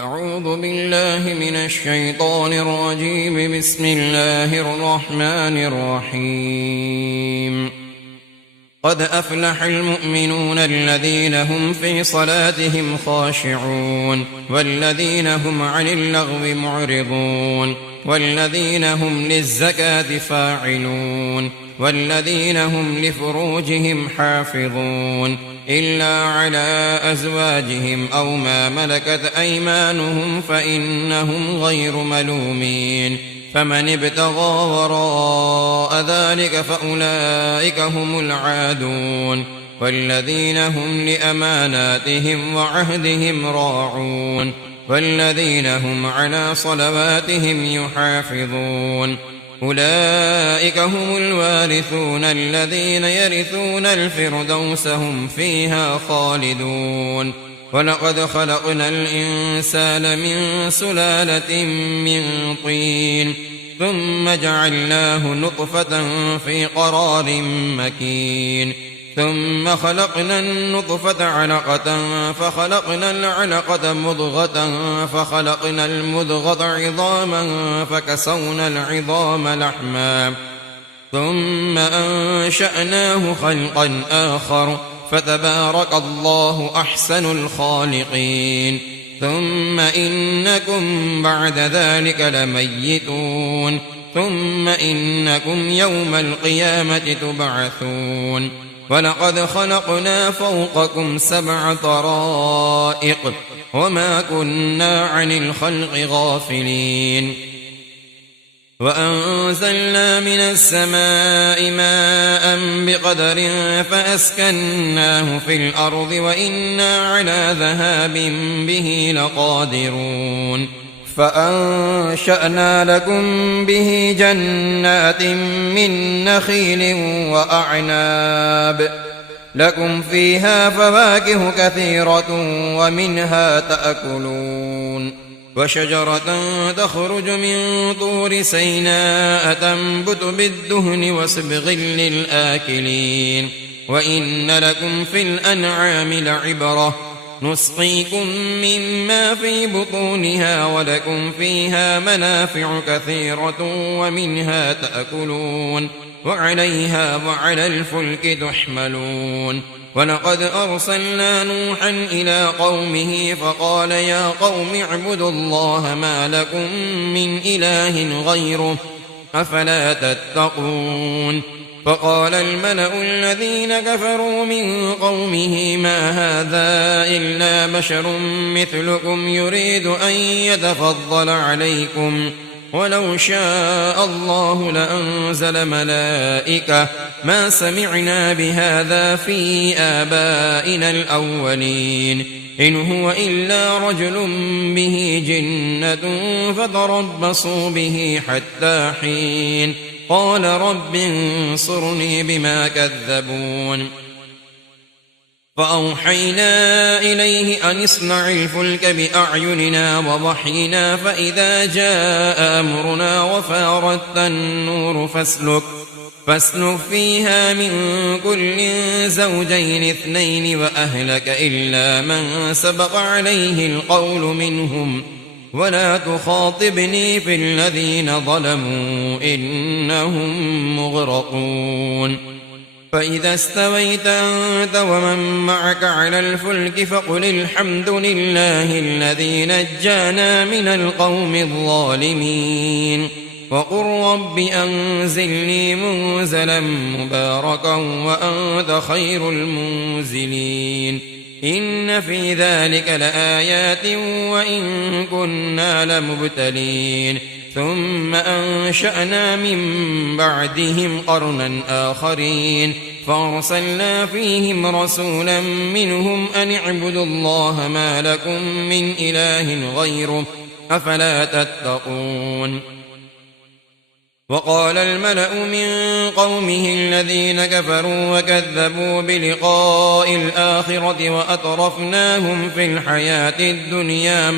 أعوذ بالله من الشيطان الرجيم. بسم الله الرحمن الرحيم. قد أفلح المؤمنون الذين هم في صلاتهم خاشعون والذين هم عن اللغو معرضون والذين هم للزكاة فاعلون والذين هم لفروجهم حافظون إلا على أزواجهم أو ما ملكت أيمانهم فإنهم غير ملومين. فمن ابتغى وراء ذلك فأولئك هم العادون والذين هم لأماناتهم وعهدهم راعون والذين هم على صلواتهم يحافظون. أولئك هم الوارثون الذين يرثون الفردوس هم فيها خالدون. ولقد خلقنا الإنسان من سلالة من طين ثم جعلناه نطفة في قرار مكين ثم خلقنا النطفة علقة فخلقنا العلقة مضغة فخلقنا المضغة عظاما فكسونا العظام لحما ثم أنشأناه خلقا آخر فتبارك الله أحسن الخالقين. ثم إنكم بعد ذلك لميتون ثم إنكم يوم القيامة تبعثون. ولقد خلقنا فوقكم 7 طرائق وما كنا عن الخلق غافلين. وأنزلنا من السماء ماء بقدر فأسكناه في الأرض وإنا على ذهاب به لقادرون. فأنشأنا لكم به جنات من نخيل وأعناب لكم فيها فواكه كثيرة ومنها تأكلون. وشجرة تخرج من طور سيناء تنبت بالدهن وصبغ للآكلين. وإن لكم في الأنعام لعبرة نسقيكم مما في بطونها ولكم فيها منافع كثيرة ومنها تأكلون وعليها وعلى الفلك تحملون. ولقد أرسلنا نوحا إلى قومه فقال يا قوم اعبدوا الله ما لكم من إله غيره أفلا تتقون. فقال الملأ الذين كفروا من قومه ما هذا إلا بشر مثلكم يريد أن يتفضل عليكم ولو شاء الله لأنزل ملائكة ما سمعنا بهذا في آبائنا الأولين إن هو إلا رجل به جنة فتربصوا به حتى حين. قال رب انصرني بما كذبون. فأوحينا إليه أن اصنع الفلك بأعيننا ووحينا فإذا جاء أمرنا وفارت النور فاسلك فيها من كل زوجين 2 وأهلك إلا من سبق عليه القول منهم ولا تخاطبني في الذين ظلموا إنهم مغرقون. فإذا استويت أنت ومن معك على الفلك فقل الحمد لله الذي نجانا من القوم الظالمين وقل رب أنزلني منزلا مباركا وأنت خير المنزلين. إن في ذلك لآيات وإن كنا لمبتلين. ثم أنشأنا من بعدهم قرنا آخرين فأرسلنا فيهم رسولا منهم أن اعبدوا الله ما لكم من إله غيره أفلا تتقون. وقال الملأ من قومه الذين كفروا وكذبوا بلقاء الآخرة وأترفناهم في الحياة الدنيا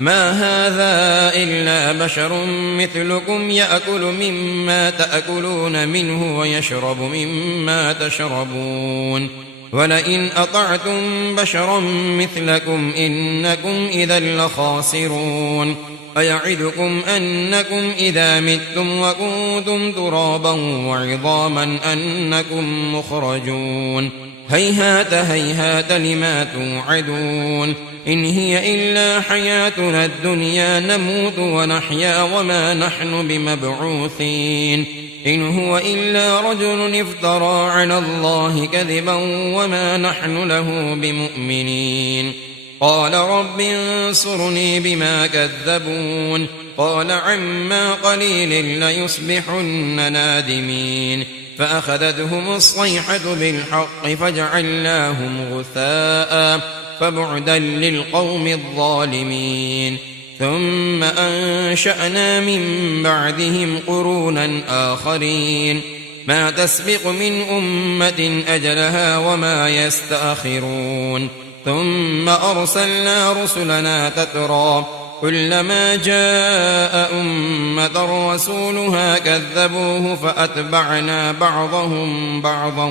ما هذا إلا بشر مثلكم يأكل مما تأكلون منه ويشرب مما تشربون ولئن أطعتم بشرا مثلكم إنكم إذا لخاسرون أيعدكم أنكم إذا متم وكنتم ترابا وعظاما أنكم مخرجون هيهات هيهات لما توعدون إن هي إلا حياتنا الدنيا نموت ونحيا وما نحن بمبعوثين إن هو إلا رجل افترى على الله كذبا وما نحن له بمؤمنين قال رب انصرني بما كذبون قال عما قليل ليصبحن نادمين فأخذتهم الصيحة بالحق فجعلناهم غثاء فبعدا للقوم الظالمين ثم أنشأنا من بعدهم قرونا آخرين ما تسبق من أمة أجلها وما يستأخرون ثم أرسلنا رسلنا تترى كلما جاء أمة رسولها كذبوه فأتبعنا بعضهم بعضا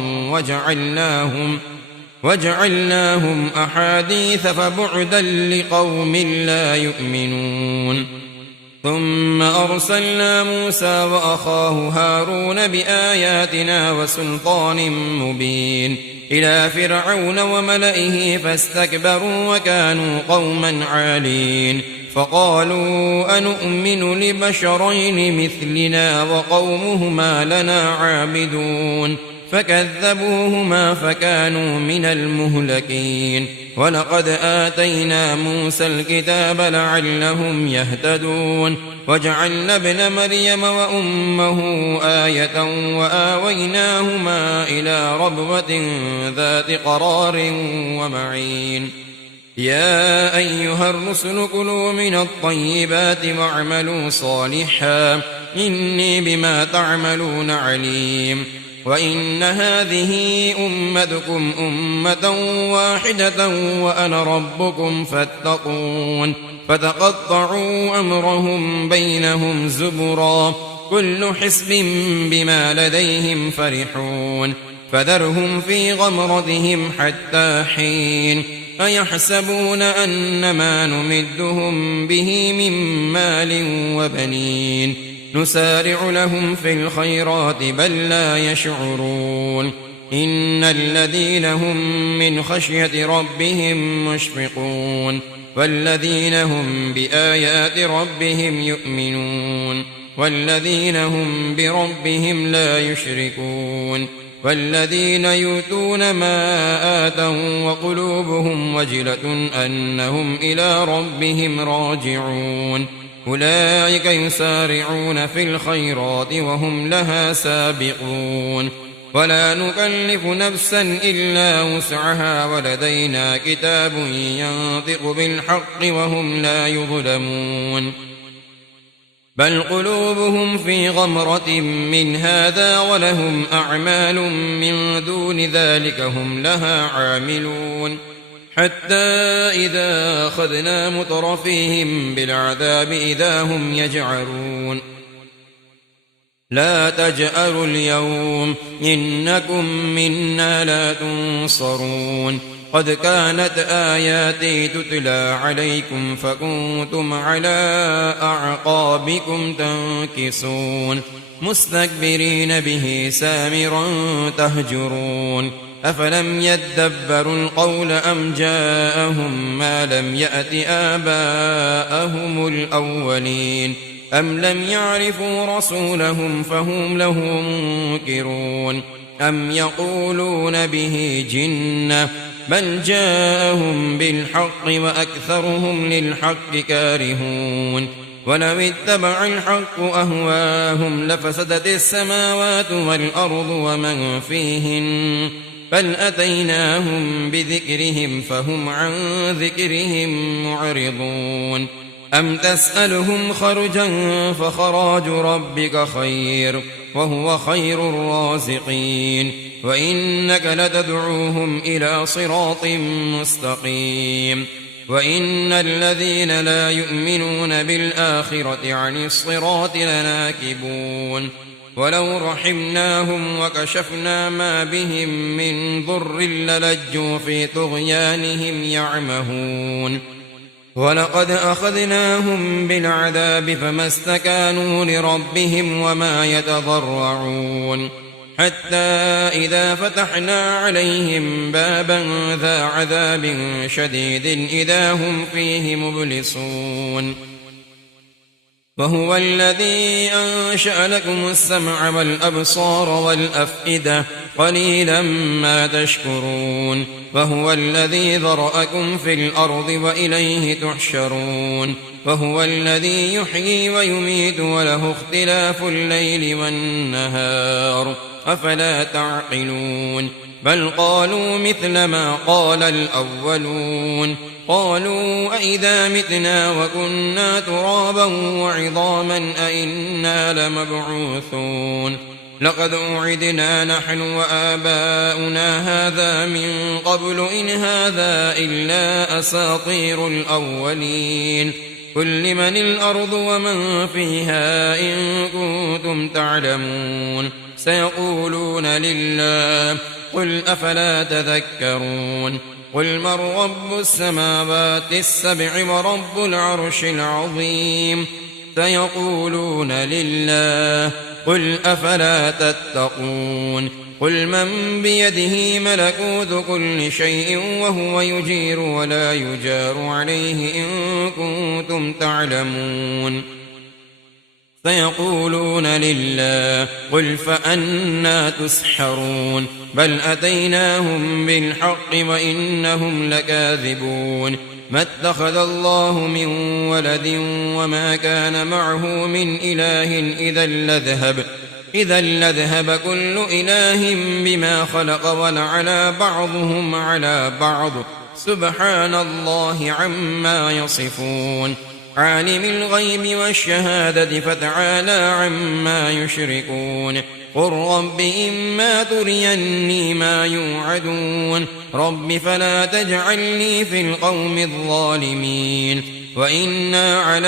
وجعلناهم أحاديث فبعدا لقوم لا يؤمنون ثم أرسلنا موسى وأخاه هارون بآياتنا وسلطان مبين إلى فرعون وملئه فاستكبروا وكانوا قوما عالين فقالوا أنؤمن لبشرين مثلنا وقومهما لنا عابدون فكذبوهما فكانوا من المهلكين ولقد آتينا موسى الكتاب لعلهم يهتدون وجعلنا ابن مريم وأمه آية وآويناهما إلى ربوة ذات قرار ومعين يا أيها الرسل كلوا من الطيبات واعملوا صالحا إني بما تعملون عليم وإن هذه أمتكم أمة واحدة وأنا ربكم فاتقون فتقطعوا أمرهم بينهم زبرا كل حزب بما لديهم فرحون فذرهم في غمرتهم حتى حين أيحسبون أن ما نمدهم به من مال وبنين نسارع لهم في الخيرات بل لا يشعرون إن الذين هم من خشية ربهم مشفقون والذين هم بآيات ربهم يؤمنون والذين هم بربهم لا يشركون والذين يؤتون ما آتوا وقلوبهم وجلة أنهم إلى ربهم راجعون أولئك يسارعون في الخيرات وهم لها سابقون ولا نكلف نفسا إلا وسعها ولدينا كتاب ينطق بالحق وهم لا يظلمون بل قلوبهم في غمرة من هذا ولهم أعمال من دون ذلك هم لها عاملون حتى إذا أخذنا مترفيهم بالعذاب إذا هم يجعرون لا تجأروا اليوم إنكم منا لا تنصرون قد كانت آياتي تتلى عليكم فكنتم على أعقابكم تنكصون مستكبرين به سامرا تهجرون أفلم يدبروا القول أم جاءهم ما لم يأت آباءهم الأولين أم لم يعرفوا رسولهم فهم له منكرون أم يقولون به جنة بل جاءهم بالحق وأكثرهم للحق كارهون ولو اتبع الحق أهواهم لفسدت السماوات والأرض ومن فيهن بل أتيناهم بذكرهم فهم عن ذكرهم معرضون أم تسألهم خرجا فخراج ربك خير وهو خير الرازقين وإنك لتدعوهم إلى صراط مستقيم وإن الذين لا يؤمنون بالآخرة عن الصراط لناكبون ولو رحمناهم وكشفنا ما بهم من ضر للجوا في طغيانهم يعمهون ولقد أخذناهم بالعذاب فما استكانوا لربهم وما يتضرعون حتى إذا فتحنا عليهم بابا ذا عذاب شديد إذا هم فيه مبلسون وهو الذي أنشأ لكم السمع والأبصار والأفئدة قليلا ما تشكرون وهو الذي ذرأكم في الأرض وإليه تحشرون وهو الذي يحيي ويميت وله اختلاف الليل والنهار أفلا تعقلون بل قالوا مثل ما قال الأولون قالوا أئذا متنا وكنا ترابا وعظاما أئنا لمبعوثون لقد أوعدنا نحن وآباؤنا هذا من قبل إن هذا إلا أساطير الأولين قل لمن الأرض ومن فيها إن كنتم تعلمون سيقولون لله قل أفلا تذكرون قل من رب السماوات السبع ورب العرش العظيم سيقولون لله قل أفلا تتقون قل من بيده ملكوت كل شيء وهو يجير ولا يجار عليه إن كنتم تعلمون سيقولون لله قل فأنى تسحرون بل أتيناهم بالحق وإنهم لكاذبون ما اتخذ الله من ولد وما كان معه من إله إذا لذهب كل إله بما خلق ولعلى بعضهم على بعض سبحان الله عما يصفون عالم الغيب والشهادة فتعالى عما يشركون قل رب إما تريني ما يوعدون رب فلا تجعلني في القوم الظالمين وإنا على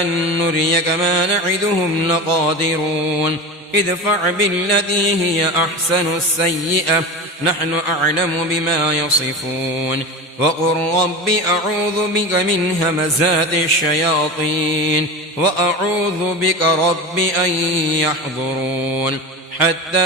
أن نريك ما نعدهم لقادرون ادفع بالتي هي أحسن السيئة نحن أعلم بما يصفون وقل رب أعوذ بك من همزات الشياطين وأعوذ بك رب أن يحضرون حتى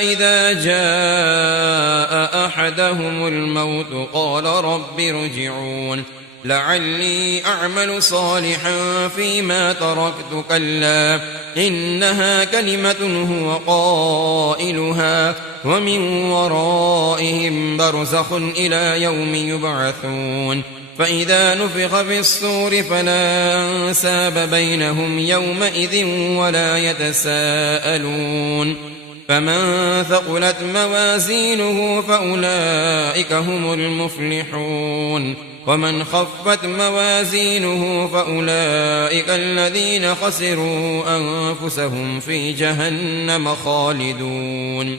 إذا جاء أحدهم الموت قال رب ارجعون لعلي أعمل صالحا فيما تركت كلا إنها كلمة هو قائلها ومن ورائهم برزخ إلى يوم يبعثون فإذا نفخ في الصور فلا أنساب بينهم يومئذ ولا يتساءلون فمن ثقلت موازينه فأولئك هم المفلحون ومن خفت موازينه فأولئك الذين خسروا أنفسهم في جهنم خالدون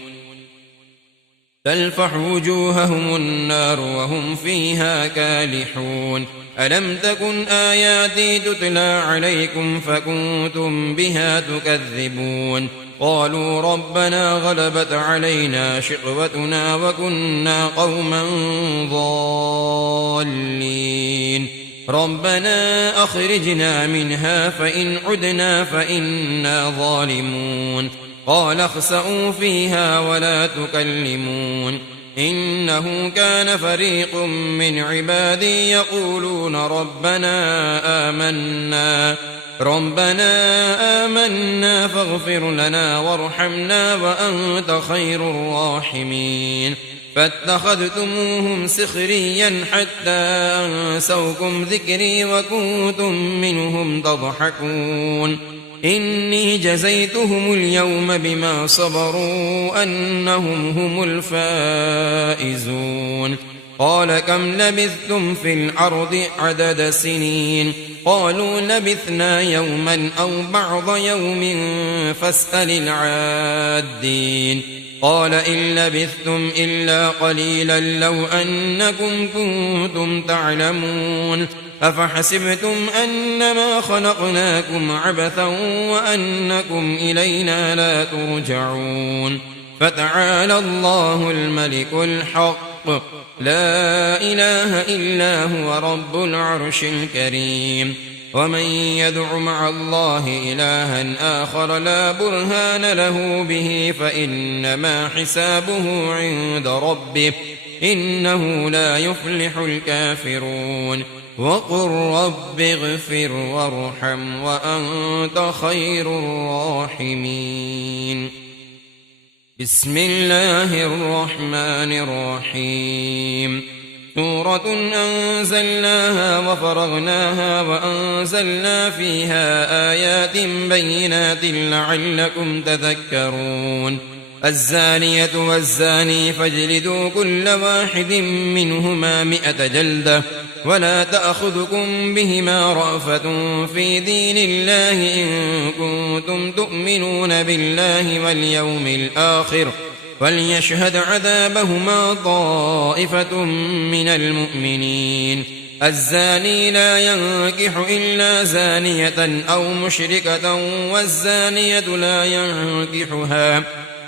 تلفح وجوههم النار وهم فيها كالحون ألم تكن آياتي تتلى عليكم فكنتم بها تكذبون قالوا ربنا غلبت علينا شقوتنا وكنا قوما ضالين ربنا أخرجنا منها فإن عدنا فإنا ظالمون قال اخسئوا فيها ولا تكلمون إنه كان فريق من عبادي يقولون ربنا آمنا فاغفر لنا وارحمنا وأنت خير الراحمين فاتخذتموهم سخريا حتى أنسوكم ذكري وكنتم منهم تضحكون إني جزيتهم اليوم بما صبروا أنهم هم الفائزون قال كم لبثتم في الأرض عدد سنين قالوا لبثنا يوما أو بعض يوم فاسأل العادين قال إن لبثتم إلا قليلا لو أنكم كنتم تعلمون أفحسبتم أنما خلقناكم عبثا وأنكم إلينا لا ترجعون فتعالى الله الملك الحق لا إله إلا هو رب العرش الكريم ومن يدع مع الله إلها آخر لا برهان له به فإنما حسابه عند ربه إنه لا يفلح الكافرون وقل رب اغفر وارحم وأنت خير الراحمين بسم الله الرحمن الرحيم سورة أنزلناها وفرغناها وأنزلنا فيها آيات بينات لعلكم تذكرون الزانية والزاني فاجلدوا كل واحد منهما 100 جلدة ولا تأخذكم بهما رأفة في دين الله إن كنتم تؤمنون بالله واليوم الآخر وليشهد عذابهما طائفة من المؤمنين الزاني لا ينكح إلا زانية أو مشركة والزانية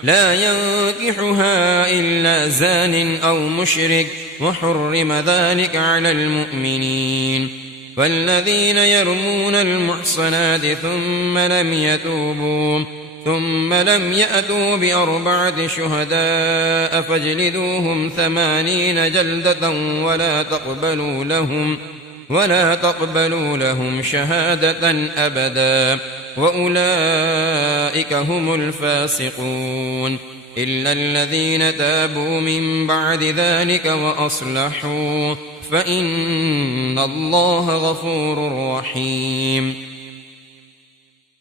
لا ينكحها إلا زان أو مشرك وحرم ذلك على المؤمنين والذين يرمون المحصنات ثم لم يأتوا ب4 شهداء فاجلدوهم 80 جلدة ولا تقبلوا لهم شهادة أبدا وأولئك هم الفاسقون إلا الذين تابوا من بعد ذلك وأصلحوا فإن الله غفور رحيم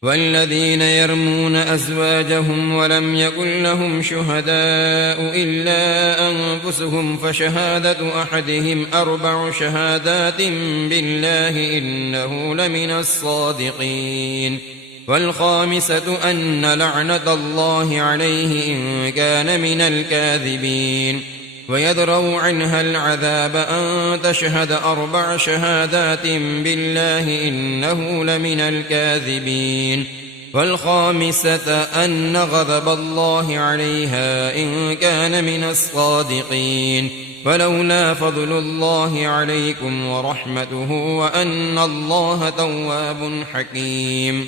والذين يرمون أزواجهم ولم يكن لهم شهداء إلا أنفسهم فشهادة أحدهم 4 شهادات بالله إنه لمن الصادقين والخامسة أن لعنة الله عليه إن كان من الكاذبين ويدرأ عنها العذاب أن تشهد 4 شهادات بالله إنه لمن الكاذبين والخامسة أن غضب الله عليها إن كان من الصادقين ولولا فضل الله عليكم ورحمته وأن الله تواب حكيم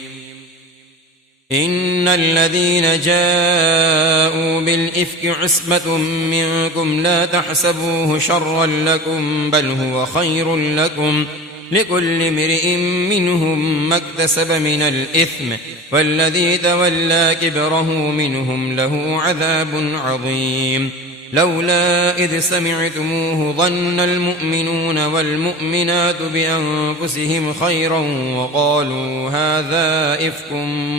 إن الذين جاءوا بالإفك عصبة منكم لا تحسبوه شرا لكم بل هو خير لكم لكل امرئ منهم ما اكتسب من الإثم والذي تولى كبره منهم له عذاب عظيم لولا إذ سمعتموه ظن المؤمنون والمؤمنات بأنفسهم خيرا وقالوا هذا إفك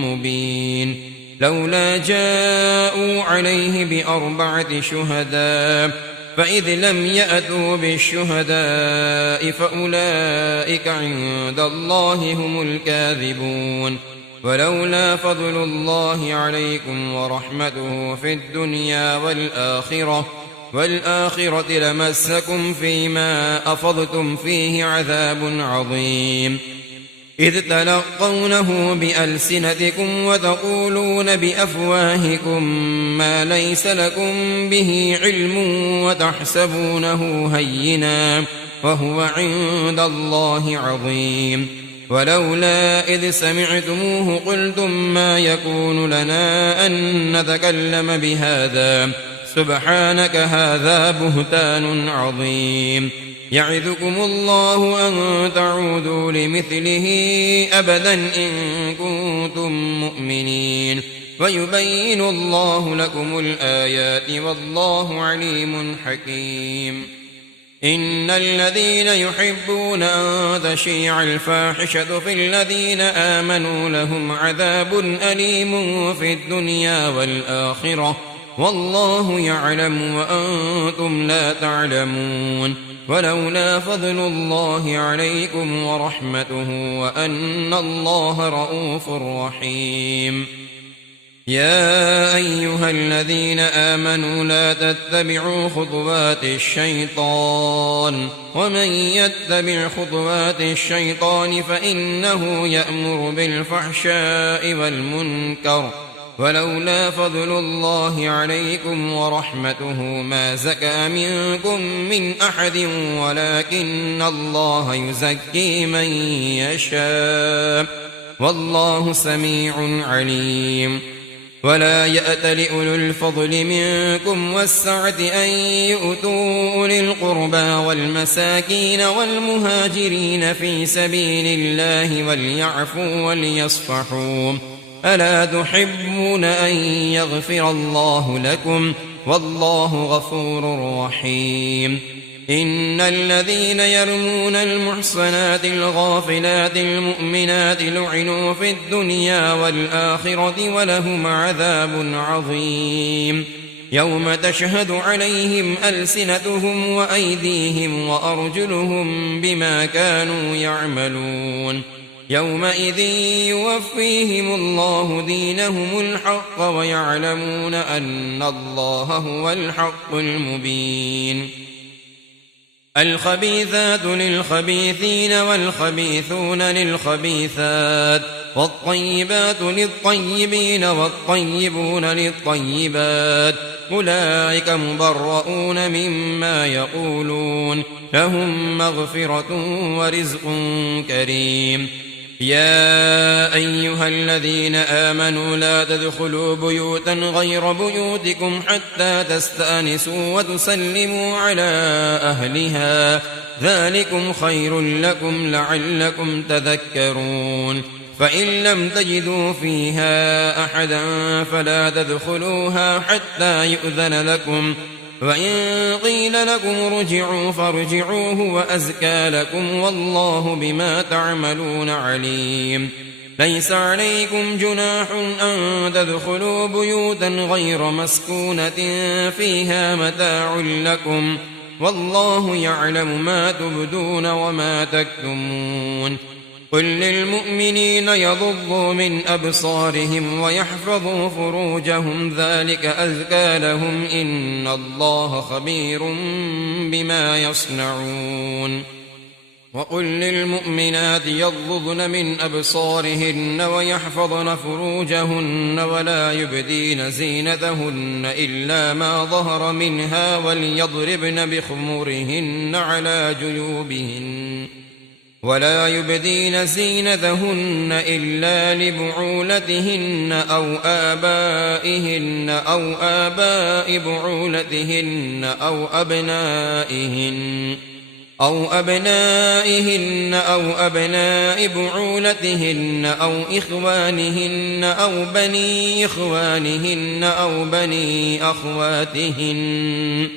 مبين لولا جاءوا عليه ب4 شهداء فإذ لم يأتوا بالشهداء فأولئك عند الله هم الكاذبون ولولا فضل الله عليكم ورحمته في الدنيا والآخرة لمسكم فيما أفضتم فيه عذاب عظيم إذ تلقونه بألسنتكم وتقولون بأفواهكم ما ليس لكم به علم وتحسبونه هينا وهو عند الله عظيم ولولا إذ سمعتموه قلتم ما يكون لنا أن نتكلم بهذا سبحانك هذا بهتان عظيم يعظكم الله أن تعودوا لمثله أبدا إن كنتم مؤمنين ويبين الله لكم الآيات والله عليم حكيم إن الذين يحبون أن تشيع الفاحشة في الذين آمنوا لهم عذاب أليم في الدنيا والآخرة والله يعلم وأنتم لا تعلمون ولولا فضل الله عليكم ورحمته وأن الله رءوف رحيم يا أيها الذين آمنوا لا تتبعوا خطوات الشيطان ومن يتبع خطوات الشيطان فإنه يأمر بالفحشاء والمنكر ولولا فضل الله عليكم ورحمته ما زكى منكم من أحد ولكن الله يزكي من يشاء والله سميع عليم ولا يأتل أولو الفضل منكم والسعة أن يؤتوا أولي القربى والمساكين والمهاجرين في سبيل الله وليعفوا وليصفحوا ألا تحبون أن يغفر الله لكم والله غفور رحيم إن الذين يرمون المحصنات الغافلات المؤمنات لعنوا في الدنيا والآخرة ولهم عذاب عظيم يوم تشهد عليهم ألسنتهم وأيديهم وأرجلهم بما كانوا يعملون يومئذ يوفيهم الله دينهم الحق ويعلمون أن الله هو الحق المبين الخبيثات للخبيثين والخبيثون للخبيثات والطيبات للطيبين والطيبون للطيبات أولئك مبرؤون مما يقولون لهم مغفرة ورزق كريم يا أيها الذين آمنوا لا تدخلوا بيوتا غير بيوتكم حتى تستأنسوا وتسلموا على أهلها ذلكم خير لكم لعلكم تذكرون فإن لم تجدوا فيها أحدا فلا تدخلوها حتى يؤذن لكم وإن قيل لكم ارجعوا فارجعوا هو أزكى لكم والله بما تعملون عليم ليس عليكم جناح أن تدخلوا بيوتا غير مسكونة فيها متاع لكم والله يعلم ما تبدون وما تكتمون قل للمؤمنين يغضوا من أبصارهم ويحفظوا فروجهم ذلك أزكى لهم إن الله خبير بما يصنعون وقل للمؤمنات يغضضن من أبصارهن ويحفظن فروجهن ولا يبدين زينتهن إلا ما ظهر منها وليضربن بخمرهن على جيوبهن ولا يبدين زينتهن إلا لبعولتهن أو آبائهن أو آباء بعولتهن أو أبنائهن أو أبناء بعولتهن أو إخوانهن أو بني إخوانهن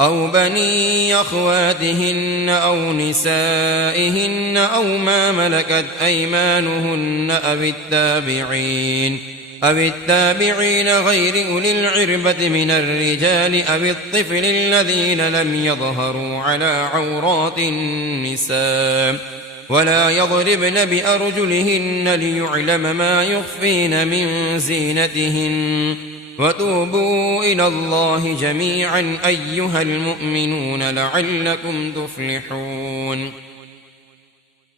أو بني أخواتهن أو نسائهن أو ما ملكت أيمانهن أو التابعين غير أولي العربة من الرجال أو الطفل الذين لم يظهروا على عورات النساء ولا يضربن بأرجلهن ليعلم ما يخفين من زينتهن وتوبوا إلى الله جميعا أيها المؤمنون لعلكم تفلحون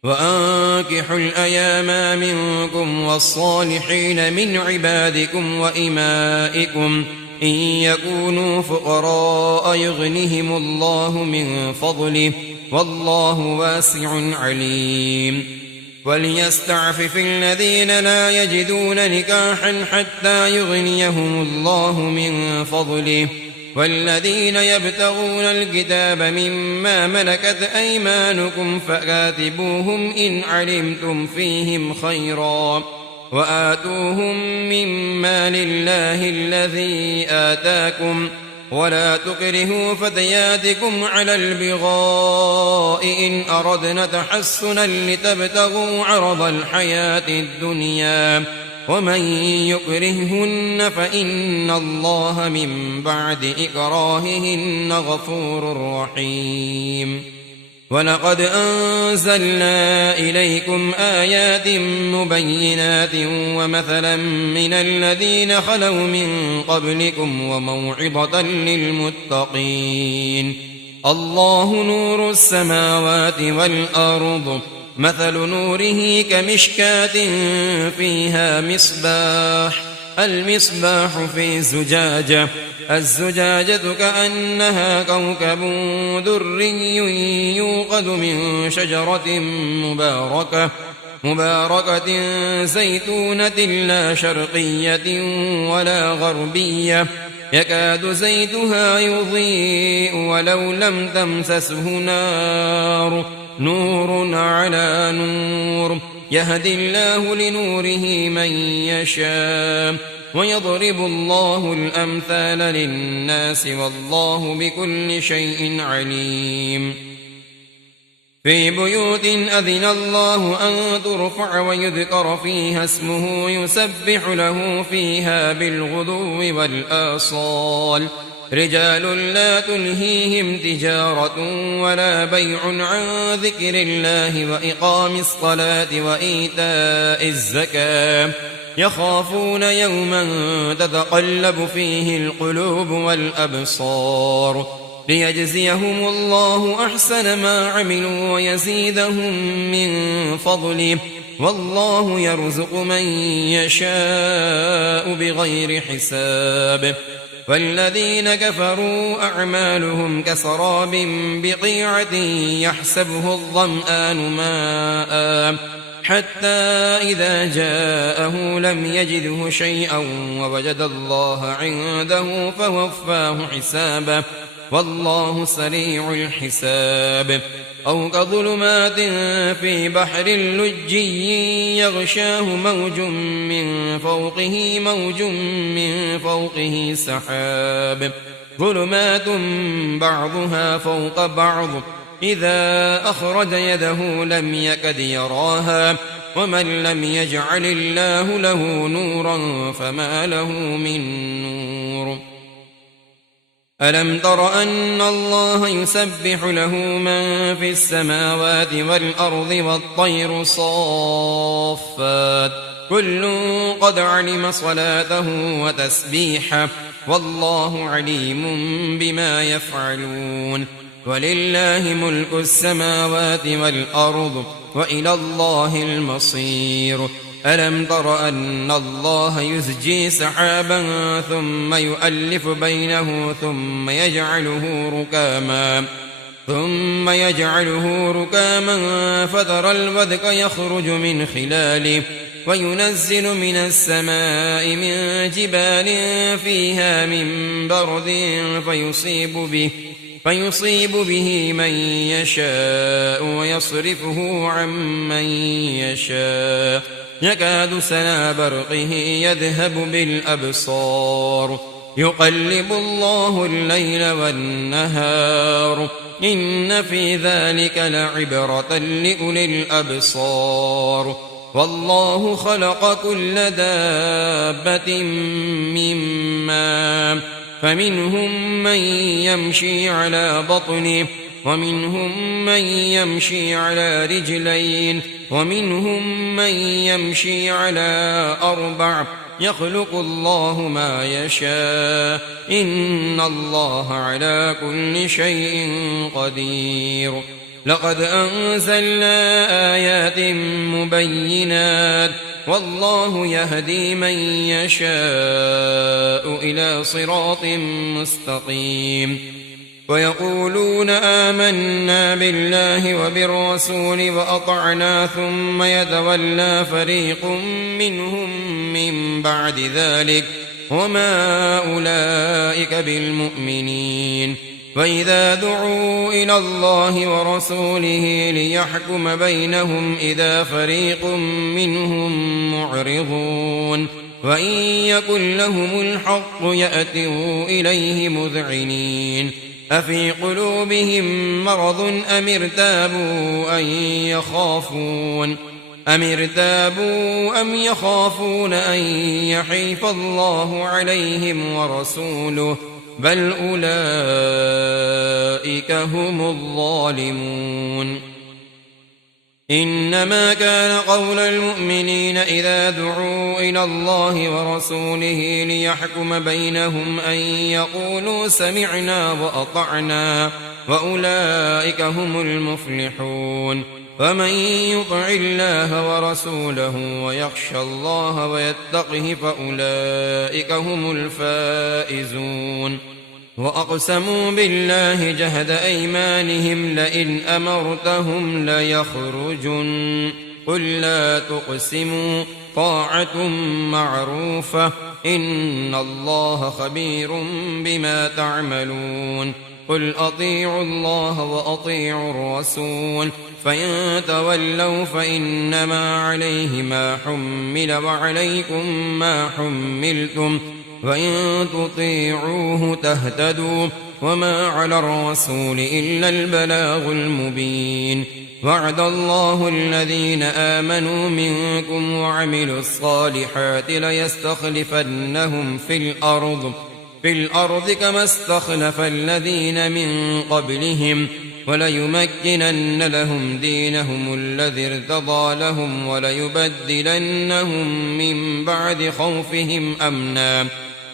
وأنكحوا الأيام منكم والصالحين من عبادكم وإمائكم إن يكونوا فقراء يغنهم الله من فضله والله واسع عليم وليستعفف الذين لا يجدون نكاحا حتى يغنيهم الله من فضله والذين يبتغون الكتاب مما ملكت أيمانكم فكاتبوهم إن علمتم فيهم خيرا وآتوهم مما لله الذي آتاكم ولا تكرهوا فتياتكم على البغاء إن أردنا تحسنا لتبتغوا عرض الحياة الدنيا ومن يكرههن فإن الله من بعد إكراههن غفور رحيم ولقد أنزلنا إليكم آيات مبينات ومثلا من الذين خلوا من قبلكم وموعظة للمتقين. الله نور السماوات والأرض، مثل نوره كمشكاة فيها مصباح، المصباح في زجاجة، الزجاجة كأنها كوكب دري يوقد من شجرة مباركة زيتونة لا شرقية ولا غربية، يكاد زيتها يضيء ولو لم تمسسه نار، نور على نور، يهدي الله لنوره من يشاء، ويضرب الله الأمثال للناس والله بكل شيء عليم. في بيوت أذن الله أن ترفع ويذكر فيها اسمه يسبح له فيها بالغدو والآصال، رجال لا تلهيهم تجارة ولا بيع عن ذكر الله وإقام الصلاة وإيتاء الزكاة، يخافون يوما تتقلب فيه القلوب والأبصار، ليجزيهم الله أحسن ما عملوا ويزيدهم من فضله، والله يرزق من يشاء بغير حساب. والذين كفروا أعمالهم كسراب بقيعة يحسبه الظمآن ماء حتى إذا جاءه لم يجده شيئا ووجد الله عنده فوفاه حسابه، والله سريع الحساب. أو كظلمات في بحر لجي يغشاه موج من فوقه سحاب، ظلمات بعضها فوق بعض إذا أخرج يده لم يكد يراها، ومن لم يجعل الله له نورا فما له من نور. ألم تر أن الله يسبح له من في السماوات والأرض والطير صافات، كل قد علم صلاته وتسبيحه، والله عليم بما يفعلون. ولله ملك السماوات والأرض وإلى الله المصير. ألم تر أن الله يزجي سحابا ثم يؤلف بينه ثم يجعله ركاما فترى الودق يخرج من خلاله، وينزل من السماء من جبال فيها من برد فيصيب به من يشاء ويصرفه عن من يشاء، يكاد سنا برقه يذهب بالأبصار، يقلب الله الليل والنهار، إن في ذلك لعبرة لأولي الأبصار. والله خلق كل دابة من ماء، فمنهم من يمشي على بطنه، ومنهم من يمشي على رجلين، ومنهم من يمشي على أربع، يخلق الله ما يشاء، إن الله على كل شيء قدير. لقد أنزلنا آيات مبينات، والله يهدي من يشاء إلى صراط مستقيم. ويقولون آمنا بالله وبالرسول وأطعنا ثم يتولى فريق منهم من بعد ذلك وما أولئك بالمؤمنين. وإذا دعوا إلى الله ورسوله ليحكم بينهم إذا فريق منهم معرضون، وإن يكن لهم الحق يأتوا إليه مذعنين. أفي قلوبهم مرض أم ارتابوا أم يخافون أن يحيف الله عليهم ورسوله، بل أولئك هم الظالمون. إنما كان قول المؤمنين إذا دعوا إلى الله ورسوله ليحكم بينهم أن يقولوا سمعنا وأطعنا وأولئك هم المفلحون. فمن يطع الله ورسوله ويخشى الله ويتقه فأولئك هم الفائزون. وأقسموا بالله جهد أيمانهم لئن أمرتهم ليخرجن قل لا تقسموا طاعة معروفة إن الله خبير بما تعملون. قل أطيعوا الله وأطيعوا الرسول فإن تولوا فإنما عليه ما حمل وعليكم ما حملتم وإن تطيعوه تهتدوا وما على الرسول إلا البلاغ المبين. وعد الله الذين آمنوا منكم وعملوا الصالحات ليستخلفنهم في الأرض كما استخلف الذين من قبلهم وليمكنن لهم دينهم الذي ارتضى لهم وليبدلنهم من بعد خوفهم أمنا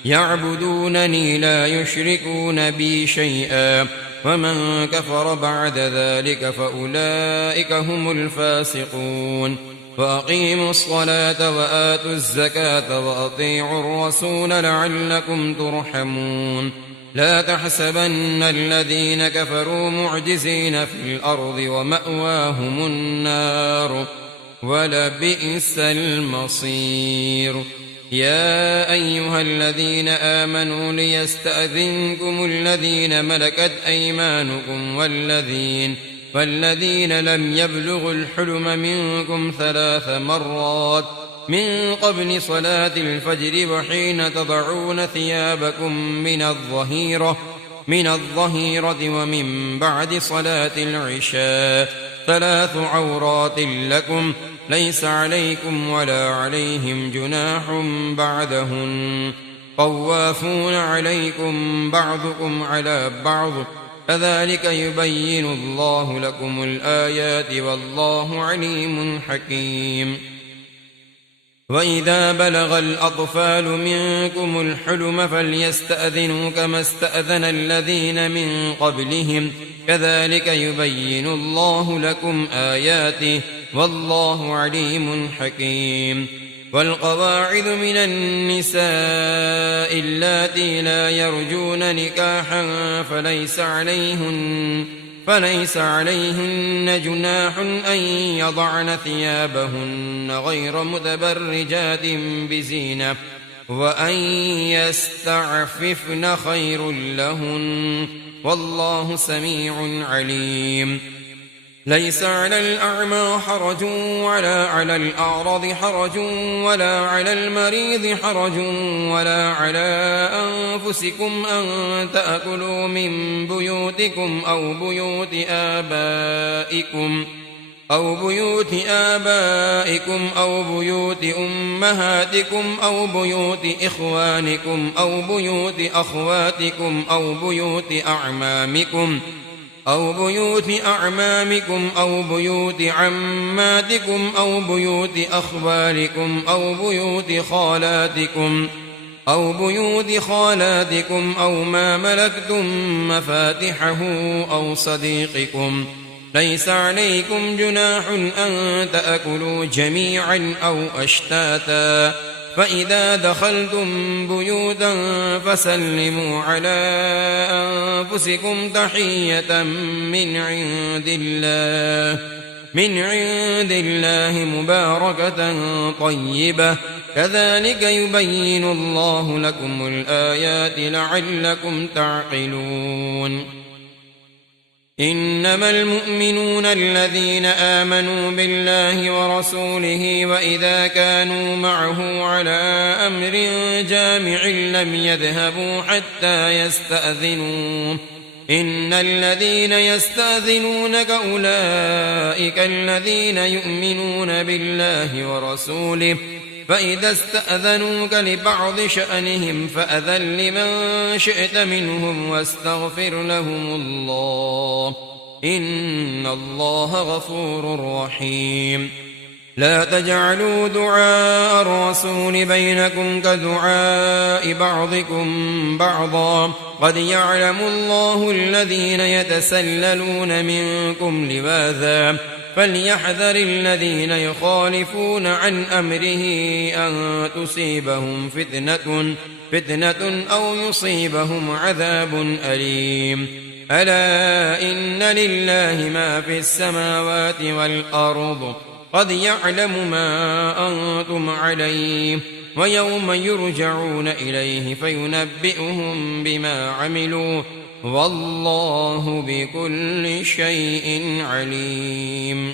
يعبدونني لا يشركون بي شيئا ومن كفر بعد ذلك فأولئك هم الفاسقون. وأقيموا الصلاة وآتوا الزكاة وأطيعوا الرسول لعلكم ترحمون. لا تحسبن الذين كفروا معجزين في الأرض ومأواهم النار ولبئس المصير. يا أيها الذين آمنوا ليستأذنكم الذين ملكت أيمانكم والذين لم يبلغوا الحلم منكم 3 مرات من قبل صلاة الفجر وحين تضعون ثيابكم من الظهيرة ومن بعد صلاة العشاء 3 عورات لكم ليس عليكم ولا عليهم جناح بعدهن طوافون عليكم بعضكم على بعض كذلك يبين الله لكم الآيات والله عليم حكيم. وإذا بلغ الأطفال منكم الحلم فليستأذنوا كما استأذن الذين من قبلهم كذلك يبين الله لكم آياته والله عليم حكيم. والقواعد من النساء اللاتي لا يرجون نكاحا فليس عليهن جناح أن يضعن ثيابهن غير متبرجات بزينة وأن يستعففن خير لهن والله سميع عليم. ليس على الأعمى حرج ولا على الأعرض حرج ولا على المريض حرج ولا على أنفسكم أن تأكلوا من بيوتكم أو بيوت آبائكم أو بيوت أمهاتكم أو بيوت إخوانكم أو بيوت أخواتكم أو بيوت أعمامكم أو بيوت عماتكم أو بيوت أخوالكم أو بيوت خالاتكم أو ما ملكتم مفاتحه أو صديقكم. ليس عليكم جناح أن تأكلوا جميعا أو أشتاتا فإذا دخلتم بيوتا فسلموا على أنفسكم تحية من عند الله مباركة طيبة كذلك يبين الله لكم الآيات لعلكم تعقلون. إنما المؤمنون الذين آمنوا بالله ورسوله وإذا كانوا معه على أمر جامع لم يذهبوا حتى يستأذنوه إن الذين يستأذنونك أولئك الذين يؤمنون بالله ورسوله فإذا استأذنوك لبعض شأنهم فأذن لمن شئت منهم واستغفر لهم الله إن الله غفور رحيم. لا تجعلوا دعاء الرسول بينكم كدعاء بعضكم بعضا قد يعلم الله الذين يتسللون منكم لواذا فليحذر الذين يخالفون عن أمره أن تصيبهم فتنة أو يصيبهم عذاب أليم. ألا إن لله ما في السماوات والأرض قد يعلم ما أنتم عليه ويوم يرجعون إليه فينبئهم بما عملوا والله بكل شيء عليم.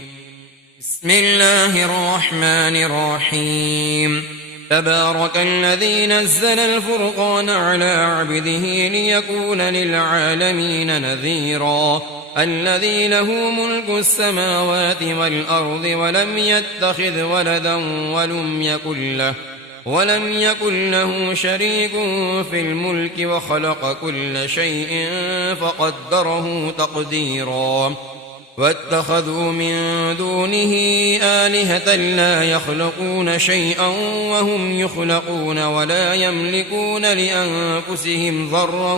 بسم الله الرحمن الرحيم. تبارك الذي نزل الفرقان على عبده ليكون للعالمين نذيرا الذي له ملك السماوات والأرض ولم يتخذ ولدا ولم يكن له شريك في الملك وخلق كل شيء فقدره تقديرا واتخذوا من دونه آلهة لا يخلقون شيئا وهم يخلقون ولا يملكون لأنفسهم ضرا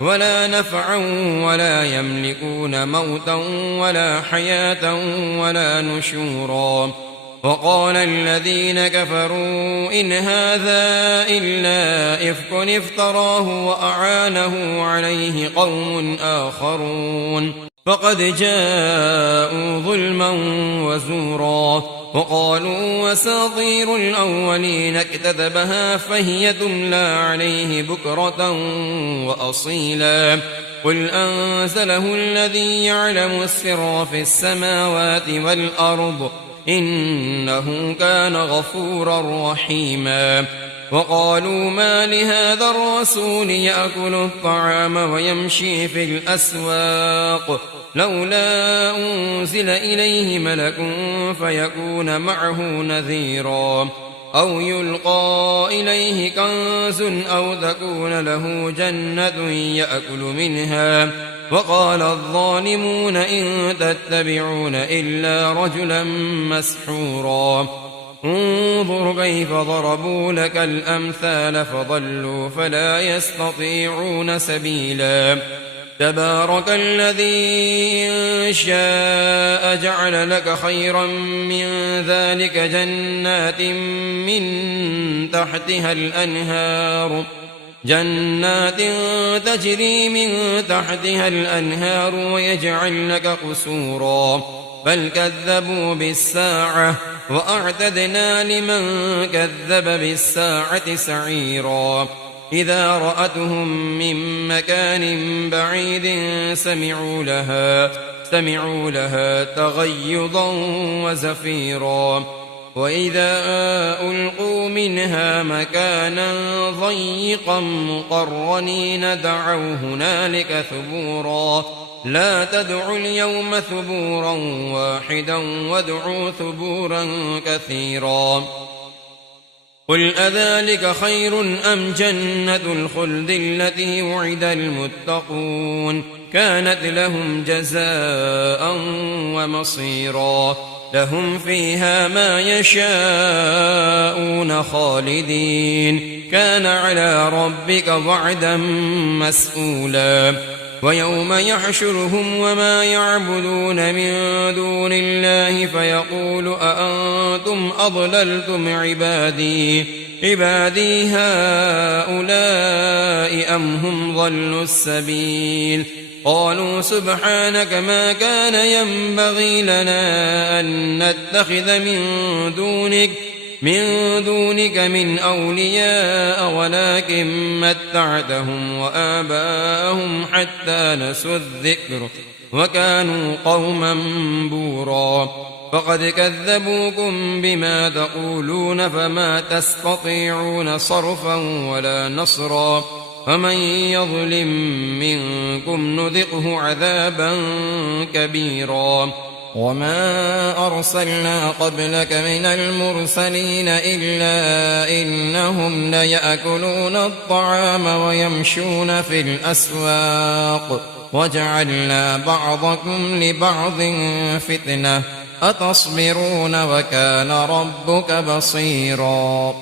ولا نفعا ولا يملكون موتا ولا حياة ولا نشورا. وقال الذين كفروا إن هذا إلا إفك افتراه وأعانه عليه قوم آخرون فقد جاءوا ظلما وزورا. وقالوا أساطير الأولين اكتتبها فهي تملى عليه بكرة وأصيلا قل أنزله الذي يعلم السر في السماوات والأرض إنه كان غفورا رحيما. وقالوا ما لهذا الرسول يأكل الطعام ويمشي في الأسواق لولا أنزل إليه ملك فيكون معه نذيرا أو يلقى إليه كنز أو تكون له جنة يأكل منها. وقال الظالمون إن تتبعون إلا رجلا مسحورا انظر كيف ضربوا لك الأمثال فضلوا فلا يستطيعون سبيلا. تبارك الذي إن شاء جعل لك خيرا من ذلك جنات تجري من تحتها الأنهار ويجعل لك قصورا بل كذبوا بالساعة وأعتدنا لمن كذب بالساعة سعيرا. إذا رأتهم من مكان بعيد سمعوا لها تغيظا وزفيرا وإذا ألقوا منها مكانا ضيقا مقرنين دعوا هنالك ثبورا لا تدعوا اليوم ثبورا واحدا وادعوا ثبورا كثيرا. قل أذلك خير أم جنة الخلد التي وعد المتقون كانت لهم جزاء ومصيرا لهم فيها ما يشاءون خالدين كان على ربك وعدا مسئولا. ويوم يحشرهم وما يعبدون من دون الله فيقول أأنتم أضللتم عبادي هؤلاء أم هم ضلوا السبيل قالوا سبحانك ما كان ينبغي لنا أن نتخذ من دونك من أولياء ولكن متعتهم وآباءهم حتى نسوا الذكر وكانوا قوما بورا. فقد كذبوكم بما تقولون فما تستطيعون صرفا ولا نصرا ومن يظلم منكم نذقه عذابا كبيرا. وما أرسلنا قبلك من المرسلين إلا إنهم ليأكلون الطعام ويمشون في الأسواق وجعلنا بعضكم لبعض فتنة أتصبرون وكان ربك بصيرا